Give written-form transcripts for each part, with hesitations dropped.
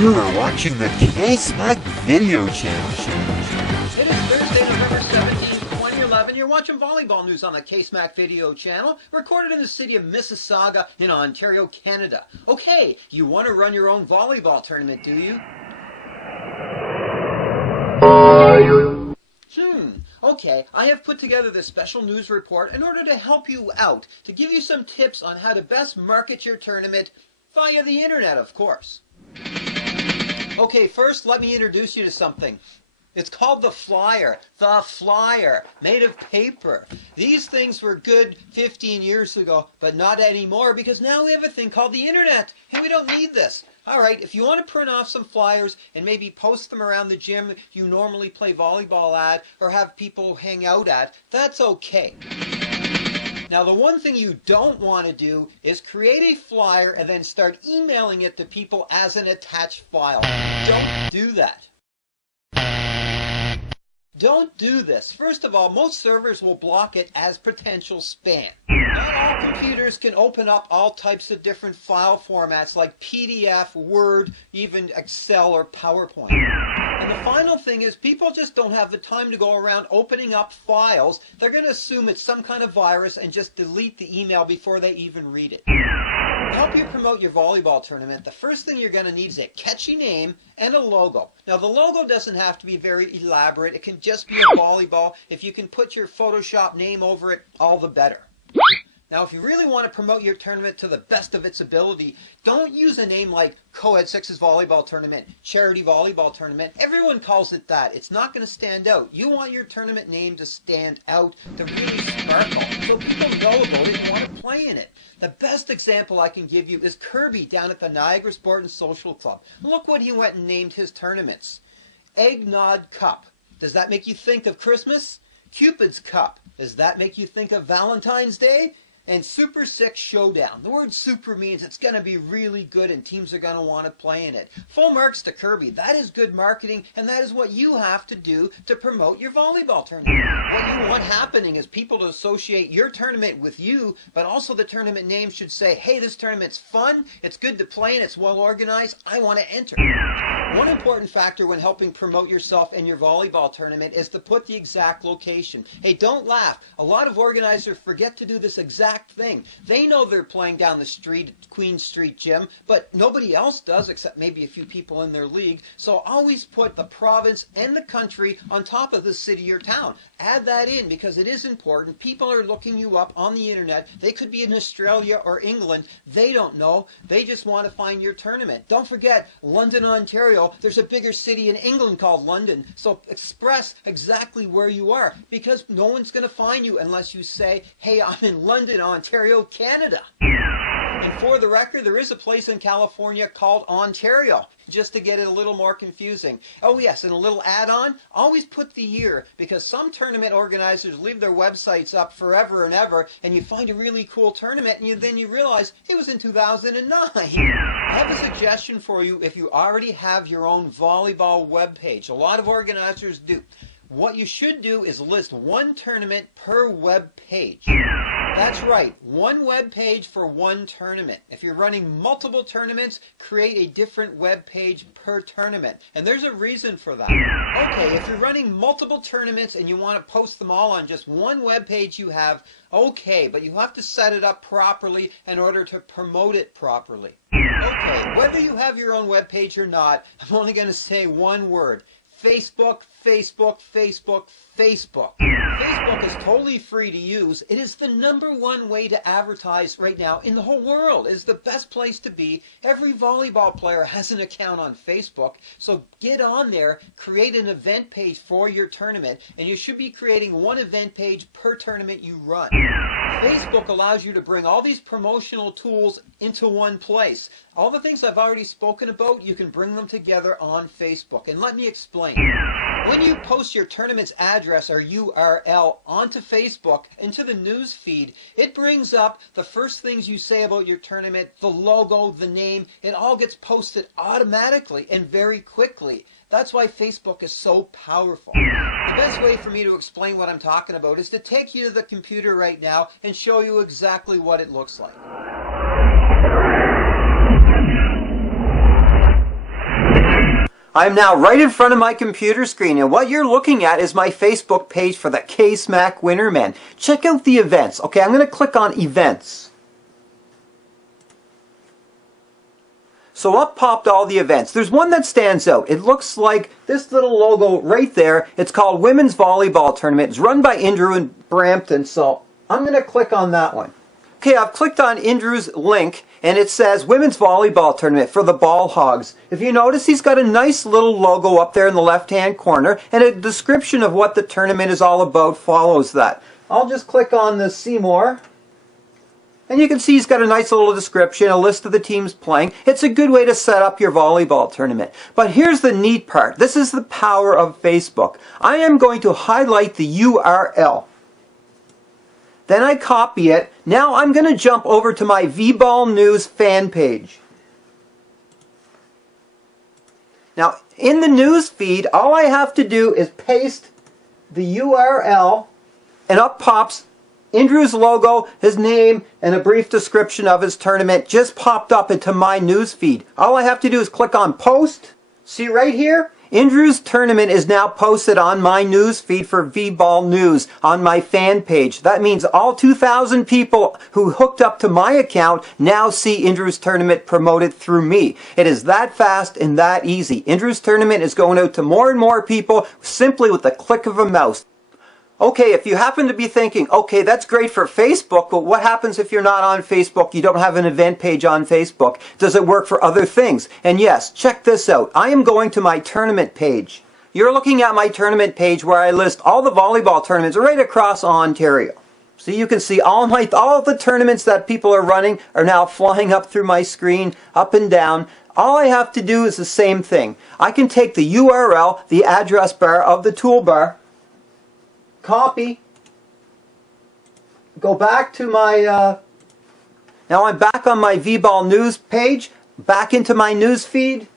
You are watching the KSmack video channel. It is Thursday, November 17th, 2011. You're watching Volleyball News on the KSmack video channel, recorded in the city of Mississauga in Ontario, Canada. Okay, you want to run your own volleyball tournament, do you? Okay, I have put together this special news report in order to help you out, to give you some tips on how to best market your tournament via the internet, of course. Okay, first let me introduce you to something. It's called the flyer. The flyer, made of paper. These things were good 15 years ago, but not anymore because now we have a thing called the internet, and we don't need this. Alright, if you want to print off some flyers and maybe post them around the gym you normally play volleyball at or have people hang out at, that's okay. Now the one thing you don't want to do is create a flyer and then start emailing it to people as an attached file. Don't do that. Don't do this. First of all, most servers will block it as potential spam. Not all computers can open up all types of different file formats like PDF, Word, even Excel or PowerPoint. And the final thing is people just don't have the time to go around opening up files. They're going to assume it's some kind of virus and just delete the email before they even read it. To help you promote your volleyball tournament, the first thing you're going to need is a catchy name and a logo. Now the logo doesn't have to be very elaborate. It can just be a volleyball. If you can put your Photoshop name over it, all the better. Now, if you really want to promote your tournament to the best of its ability, don't use a name like Co-Ed Sixes Volleyball Tournament, Charity Volleyball Tournament. Everyone calls it that. It's not going to stand out. You want your tournament name to stand out, to really sparkle, so people know about it and want to play in it. The best example I can give you is Kirby down at the Niagara Sport and Social Club. Look what he went and named his tournaments. Eggnog Cup. Does that make you think of Christmas? Cupid's Cup. Does that make you think of Valentine's Day? And Super 6 Showdown. The word super means it's going to be really good and teams are going to want to play in it. Full marks to Kirby. That is good marketing, and that is what you have to do to promote your volleyball tournament. What you want happening is people to associate your tournament with you, but also the tournament name should say, hey, this tournament's fun, it's good to play, and it's well organized. I want to enter. One important factor when helping promote yourself and your volleyball tournament is to put the exact location. Hey, don't laugh. A lot of organizers forget to do this exact thing. They know they're playing down the street at Queen Street Gym, but nobody else does except maybe a few people in their league. So always put the province and the country on top of the city or town. Add that in because it is important. People are looking you up on the internet. They could be in Australia or England. They don't know. They just want to find your tournament. Don't forget, London, Ontario. There's a bigger city in England called London, so express exactly where you are because no one's going to find you unless you say, hey, I'm in London, Ontario, Canada. And for the record, there is a place in California called Ontario, just to get it a little more confusing. Oh yes, and a little add-on, always put the year, because some tournament organizers leave their websites up forever and ever, and you find a really cool tournament, and then you realize it was in 2009. I have a suggestion for you if you already have your own volleyball webpage. A lot of organizers do. What you should do is list one tournament per web page. That's right, one web page for one tournament. If you're running multiple tournaments, create a different web page per tournament. And there's a reason for that. Okay, if you're running multiple tournaments and you want to post them all on just one web page you have, okay, but you have to set it up properly in order to promote it properly. Okay, whether you have your own web page or not, I'm only going to say one word. Facebook, Facebook, Facebook, Facebook. Facebook is totally free to use. It is the #1 way to advertise right now in the whole world. It is the best place to be. Every volleyball player has an account on Facebook. So get on there, create an event page for your tournament, and you should be creating one event page per tournament you run. Facebook allows you to bring all these promotional tools into one place. All the things I've already spoken about, you can bring them together on Facebook. And let me explain. When you post your tournament's address or URL onto Facebook, into the news feed, it brings up the first things you say about your tournament, the logo, the name. It all gets posted automatically and very quickly. That's why Facebook is so powerful. The best way for me to explain what I'm talking about is to take you to the computer right now and show you exactly what it looks like. I'm now right in front of my computer screen, and what you're looking at is my Facebook page for the KSmack Wintermen. Check out the events. Okay, I'm going to click on events. So up popped all the events. There's one that stands out. It looks like this little logo right there. It's called Women's Volleyball Tournament. It's run by Andrew in Brampton, so I'm going to click on that one. Okay, I've clicked on Andrew's link, and it says Women's Volleyball Tournament for the Ball Hogs. If you notice, he's got a nice little logo up there in the left-hand corner, and a description of what the tournament is all about follows that. I'll just click on the See More, and you can see he's got a nice little description, a list of the teams playing. It's a good way to set up your volleyball tournament. But here's the neat part. This is the power of Facebook. I am going to highlight the URL. Then I copy it. Now I'm going to jump over to my Volleyball News fan page. Now in the news feed, all I have to do is paste the URL, and up pops Andrew's logo, his name, and a brief description of his tournament just popped up into my news feed. All I have to do is click on post. See right here? Andrew's tournament is now posted on my news feed for Volleyball News on my fan page. That means all 2,000 people who hooked up to my account now see Andrew's tournament promoted through me. It is that fast and that easy. Andrew's tournament is going out to more and more people simply with the click of a mouse. Okay, if you happen to be thinking, okay, that's great for Facebook, but what happens if you're not on Facebook? You don't have an event page on Facebook. Does it work for other things? And yes, check this out. I am going to my tournament page. You're looking at my tournament page where I list all the volleyball tournaments right across Ontario. So you can see all the tournaments that people are running are now flying up through my screen, up and down. All I have to do is the same thing. I can take the URL, the address bar of the toolbar, copy, go back to my, now I'm back on my Volleyball News page, back into my news feed.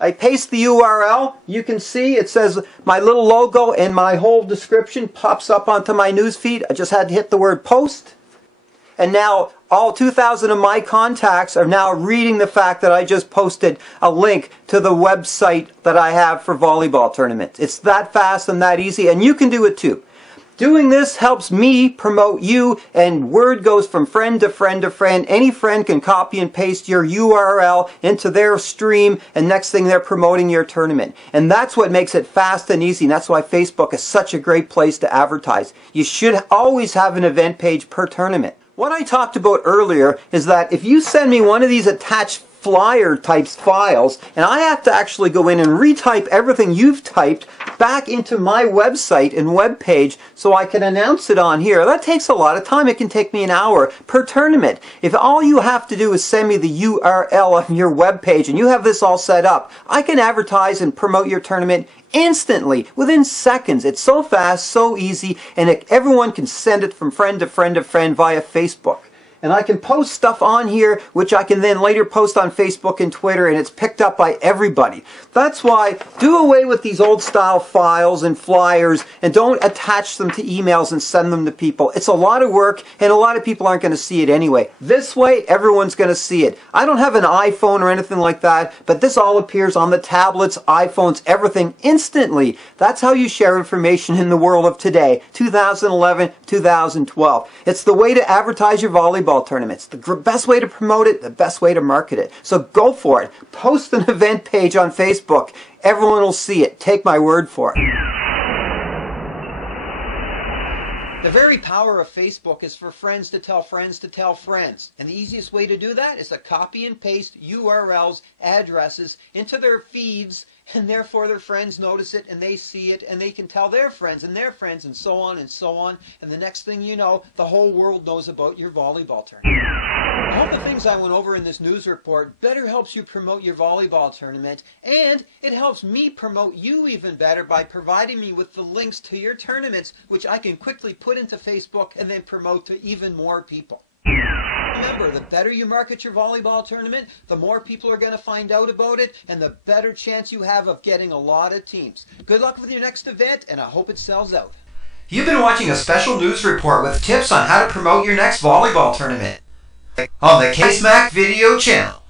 I paste the URL. You can see it says my little logo and my whole description pops up onto my news feed. I just had to hit the word post. And now all 2,000 of my contacts are now reading the fact that I just posted a link to the website that I have for volleyball tournaments. It's that fast and that easy, and you can do it too. Doing this helps me promote you, and word goes from friend to friend to friend. Any friend can copy and paste your URL into their stream, and next thing they're promoting your tournament. And that's what makes it fast and easy, and that's why Facebook is such a great place to advertise. You should always have an event page per tournament. What I talked about earlier is that if you send me one of these attached flyer types files, and I have to actually go in and retype everything you've typed back into my website and web page so I can announce it on here, that takes a lot of time. It can take me an hour per tournament. If all you have to do is send me the URL of your web page and you have this all set up, I can advertise and promote your tournament instantly, within seconds. It's so fast, so easy, and everyone can send it from friend to friend to friend via Facebook. And I can post stuff on here, which I can then later post on Facebook and Twitter, and it's picked up by everybody. That's why do away with these old style files and flyers, and don't attach them to emails and send them to people. It's a lot of work, and a lot of people aren't going to see it anyway. This way, everyone's going to see it. I don't have an iPhone or anything like that, but this all appears on the tablets, iPhones, everything instantly. That's how you share information in the world of today, 2011, 2012. It's the way to advertise your volleyball tournaments. The best way to promote it, the best way to market it. So go for it. Post an event page on Facebook. Everyone will see it. Take my word for it. The very power of Facebook is for friends to tell friends to tell friends. And the easiest way to do that is to copy and paste URLs, addresses into their feeds, and therefore their friends notice it and they see it and they can tell their friends and so on and so on. And the next thing you know, the whole world knows about your volleyball tournament. All the things I went over in this news report better helps you promote your volleyball tournament, and it helps me promote you even better by providing me with the links to your tournaments, which I can quickly put into Facebook and then promote to even more people. Remember, the better you market your volleyball tournament, the more people are going to find out about it, and the better chance you have of getting a lot of teams. Good luck with your next event, and I hope it sells out. You've been watching a special news report with tips on how to promote your next volleyball tournament on the KSmack video channel.